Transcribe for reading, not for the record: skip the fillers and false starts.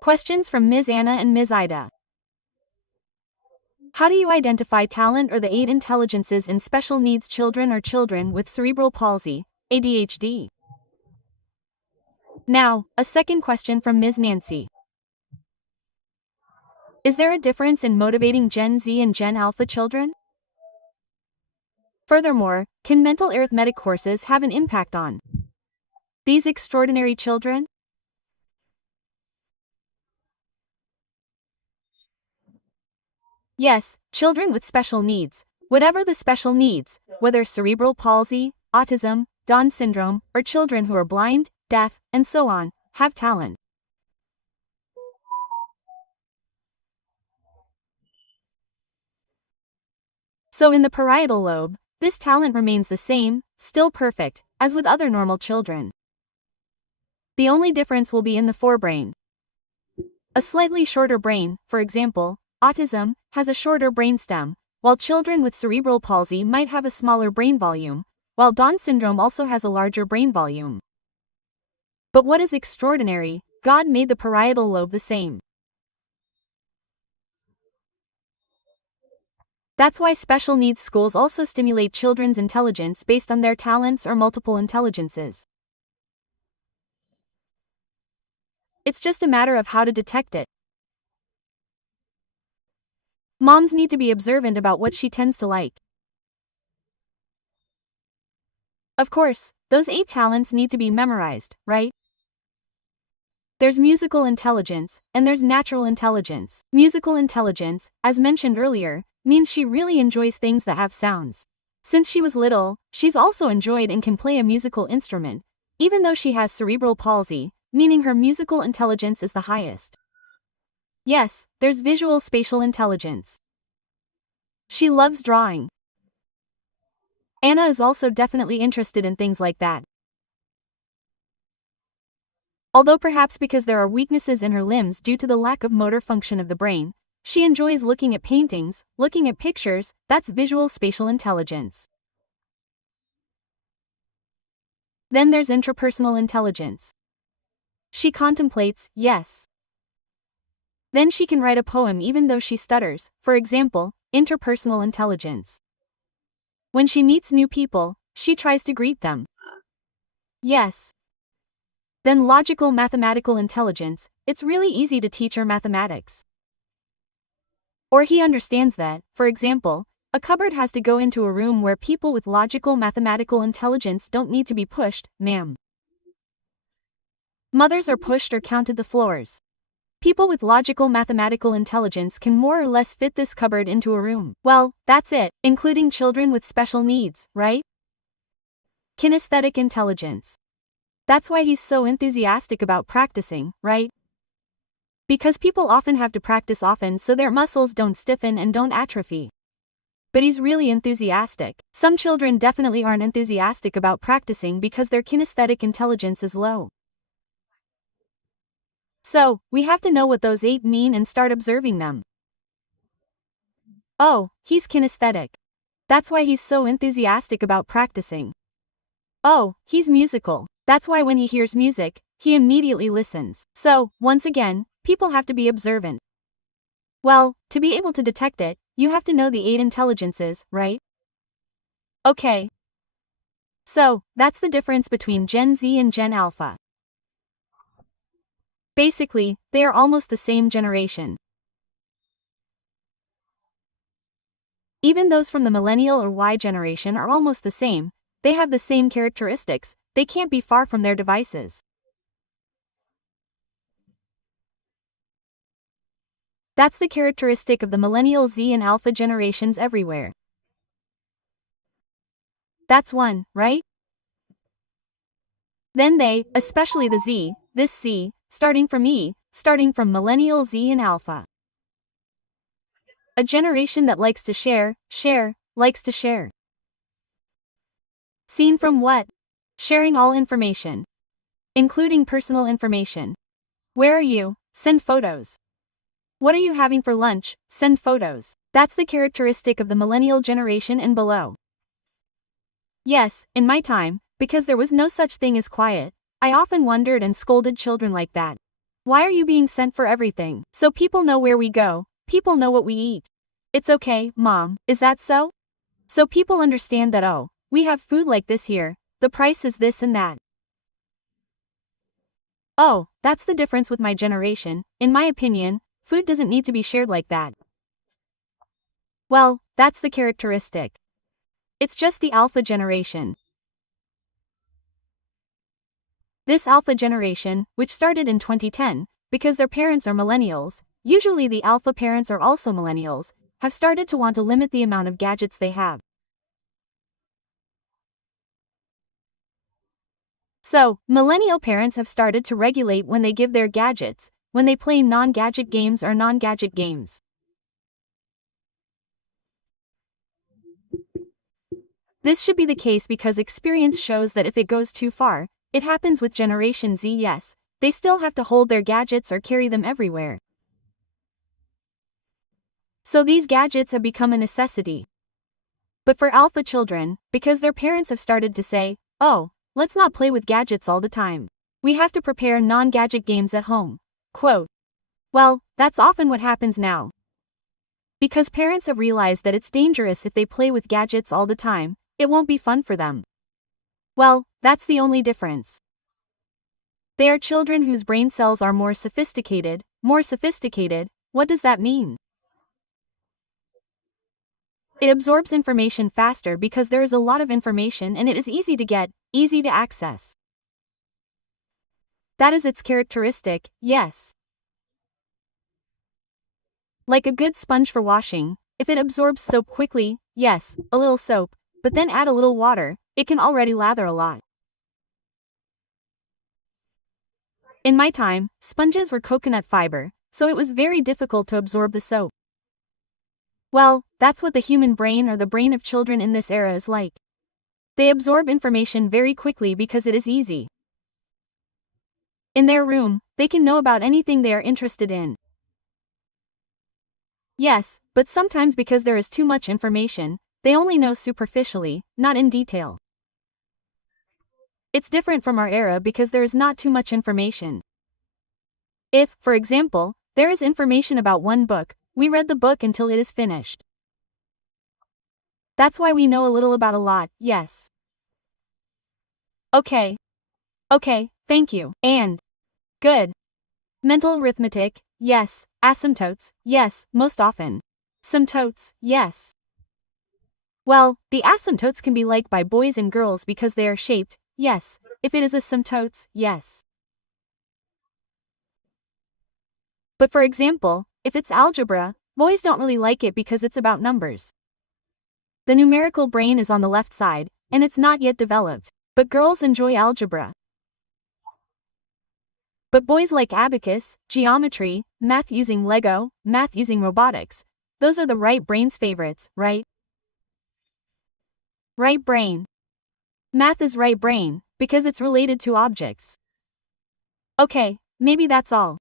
Questions from Ms. Anna and Ms. Ida. How do you identify talent or the 8 intelligences in special needs children or children with cerebral palsy, ADHD? Now, a second question from Ms. Nancy. Is there a difference in motivating Gen Z and Gen Alpha children? Furthermore, can mental arithmetic courses have an impact on these extraordinary children? Yes, children with special needs, whatever the special needs, whether cerebral palsy, autism, Down syndrome, or children who are blind, deaf, and so on, have talent. So in the parietal lobe, this talent remains the same, still perfect, as with other normal children. The only difference will be in the forebrain. A slightly shorter brain, for example, autism, has a shorter brainstem, while children with cerebral palsy might have a smaller brain volume, while Down syndrome also has a larger brain volume. But what is extraordinary, God made the parietal lobe the same. That's why special needs schools also stimulate children's intelligence based on their talents or multiple intelligences. It's just a matter of how to detect it. Moms need to be observant about what she tends to like. Of course, those 8 talents need to be memorized, right? There's musical intelligence, and there's natural intelligence. Musical intelligence, as mentioned earlier, means she really enjoys things that have sounds. Since she was little, she's also enjoyed and can play a musical instrument, even though she has cerebral palsy, meaning her musical intelligence is the highest. Yes, there's visual spatial intelligence. She loves drawing. Anna is also definitely interested in things like that. Although perhaps because there are weaknesses in her limbs due to the lack of motor function of the brain, she enjoys looking at paintings, looking at pictures, that's visual spatial intelligence. Then there's intrapersonal intelligence. She contemplates, yes. Then she can write a poem even though she stutters, for example, interpersonal intelligence. When she meets new people, she tries to greet them. Yes. Then logical mathematical intelligence, it's really easy to teach her mathematics. Or he understands that, for example, a cupboard has to go into a room where people with logical mathematical intelligence don't need to be pushed, ma'am. Mothers are pushed or counted the floors. People with logical mathematical intelligence can more or less fit this cupboard into a room. Well, that's it, including children with special needs, right? Kinesthetic intelligence. That's why he's so enthusiastic about practicing, right? Because people often have to practice often so their muscles don't stiffen and don't atrophy. But he's really enthusiastic. Some children definitely aren't enthusiastic about practicing because their kinesthetic intelligence is low. So, we have to know what those 8 mean and start observing them. Oh, he's kinesthetic. That's why he's so enthusiastic about practicing. Oh, he's musical. That's why when he hears music, he immediately listens. So, once again, people have to be observant. Well, to be able to detect it, you have to know the 8 intelligences, right? Okay. So, that's the difference between Gen Z and Gen Alpha. Basically, they are almost the same generation. Even those from the millennial or Y generation are almost the same, they have the same characteristics, they can't be far from their devices. That's the characteristic of the millennial Z and Alpha generations everywhere. That's one, right? Then they, especially the Z, this C, starting from E, starting from millennial Z and Alpha. A generation that likes to share, likes to share. Seen from what? Sharing all information. Including personal information. Where are you? Send photos. What are you having for lunch? Send photos. That's the characteristic of the millennial generation and below. Yes, in my time, because there was no such thing as quiet, I often wondered and scolded children like that. Why are you being sent for everything? So people know where we go, people know what we eat. It's okay, Mom, is that so? So people understand that, oh, we have food like this here, the price is this and that. Oh, that's the difference with my generation. In my opinion, food doesn't need to be shared like that. Well, that's the characteristic. It's just the Alpha generation. This Alpha generation, which started in 2010, because their parents are millennials, usually the Alpha parents are also millennials, have started to want to limit the amount of gadgets they have. So, millennial parents have started to regulate when they give their gadgets, when they play non-gadget games or non-gadget games. This should be the case because experience shows that if it goes too far, it happens with Generation Z. Yes, they still have to hold their gadgets or carry them everywhere. So these gadgets have become a necessity. But for Alpha children, because their parents have started to say, oh, let's not play with gadgets all the time. We have to prepare non-gadget games at home. Quote. Well, that's often what happens now. Because parents have realized that it's dangerous if they play with gadgets all the time, it won't be fun for them. Well, that's the only difference. They are children whose brain cells are more sophisticated. More sophisticated, what does that mean? It absorbs information faster because there is a lot of information and it is easy to get, easy to access. That is its characteristic, yes. Like a good sponge for washing, if it absorbs soap quickly, yes, a little soap, but then add a little water, it can already lather a lot. In my time, sponges were coconut fiber, so it was very difficult to absorb the soap. Well, that's what the human brain or the brain of children in this era is like. They absorb information very quickly because it is easy. In their room, they can know about anything they are interested in. Yes, but sometimes because there is too much information, they only know superficially, not in detail. It's different from our era because there is not too much information. If, for example, there is information about one book, we read the book until it is finished. That's why we know a little about a lot, yes. Okay, thank you. And good. Mental arithmetic, yes. Asymptotes, yes, most often. Symptotes, yes. Well, the asymptotes can be liked by boys and girls because they are shaped, yes. If it is asymptotes, yes. But for example, if it's algebra, boys don't really like it because it's about numbers. The numerical brain is on the left side, and it's not yet developed. But girls enjoy algebra. But boys like abacus, geometry, math using Lego, math using robotics. Those are the right brain's favorites, right? Right brain. Math is right brain, because it's related to objects. Okay, maybe that's all.